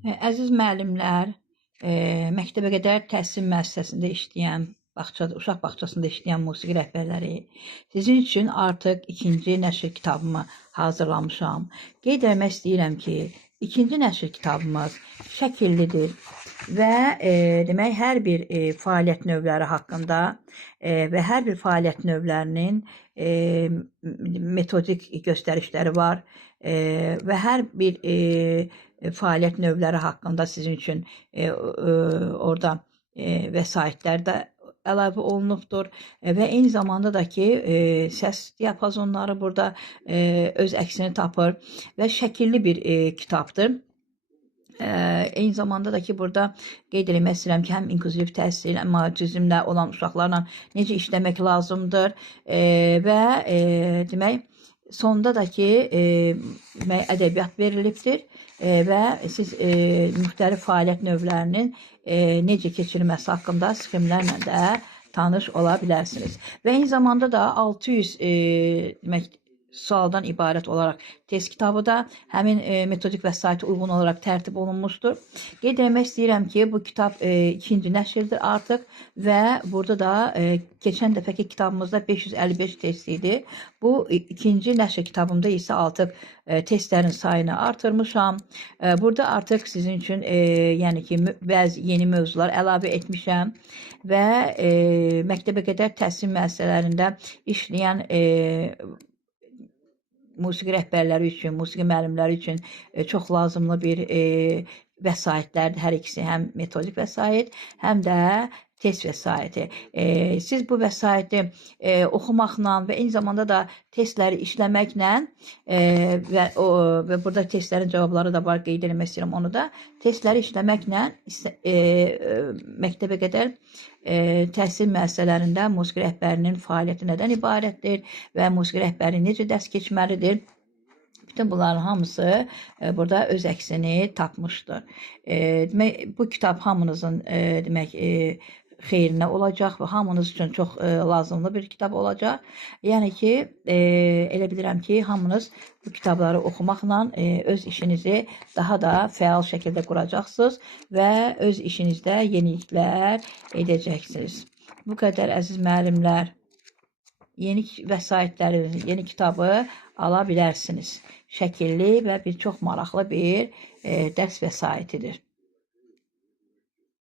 Əziz müəllimlər, məktəbə qədər təhsil müəssisəsində işləyən, uşaq bağçasında işləyən musiqi rəhbərləri, sizin üçün artıq ikinci nəşr kitabımı hazırlamışam. Qeyd etmək istəyirəm ki, ikinci nəşr kitabımız şəkillidir və demək, hər bir fəaliyyət növləri haqqında və hər bir fəaliyyət növlərinin metodik göstərişləri var və hər bir fəaliyyət növləri haqqında sizin üçün orada vəsaitlər də əlavə olunubdur və eyni zamanda da ki, səs diapazonları burada öz əksini tapır və şəkilli bir kitabdır. Eyni zamanda da ki, burada qeyd etmək istəyirəm ki, həm inklüziv təhsil, həm autizmlə olan uşaqlarla necə işləmək lazımdır və demək, sonda da ki, ədəbiyyat verilibdir və siz müxtəlif fəaliyyət növlərinin necə keçirilməsi haqqında sxemlərlə də tanış ola bilərsiniz. Və eyni zamanda da 600 demək, sualdan ibarət olaraq test kitabı da həmin metodik vəsaitə uyğun olaraq tərtib olunmuşdur. Qeyd etmək istəyirəm ki, bu kitab ikinci nəşrdir artıq və burada da keçən dəfəki kitabımızda 555 test idi. Bu ikinci nəşr kitabımda isə artıq testlərin sayını artırmışam. Burada artıq sizin üçün yəni ki, bəzi yeni mövzular əlavə etmişəm və məktəbə qədər təhsil müəssisələrində işləyən musiqi rəhbərləri üçün, musiqi müəllimləri üçün çox lazımlı bir vəsaitlərdir hər ikisi, həm metodik vəsait, həm də test vəsaiti. Siz bu vəsaiti oxumaqla və eyni zamanda da testləri işləməklə və burada testlərin cavabları da var, qeyd etmək istəyirəm onu da. Testləri işləməklə məktəbə qədər təhsil müəssisələrində musiqi rəhbərinin fəaliyyəti nədən ibarətdir və musiqi rəhbəri necə dərs keçməlidir? Bütün bunların hamısı burada öz əksini tapmışdır. Demək, bu kitab hamınızın demək, xeyrinə olacaq və hamınız üçün çox lazımlı bir kitab olacaq. Yəni ki, elə bilirəm ki, hamınız bu kitabları oxumaqla öz işinizi daha da fəal şəkildə quracaqsınız və öz işinizdə yeniliklər edəcəksiniz. Bu qədər əziz müəllimlər, yeni vəsaitləri, yeni kitabı ala bilərsiniz. Şəkilli və çox maraqlı bir dərs vəsaitidir.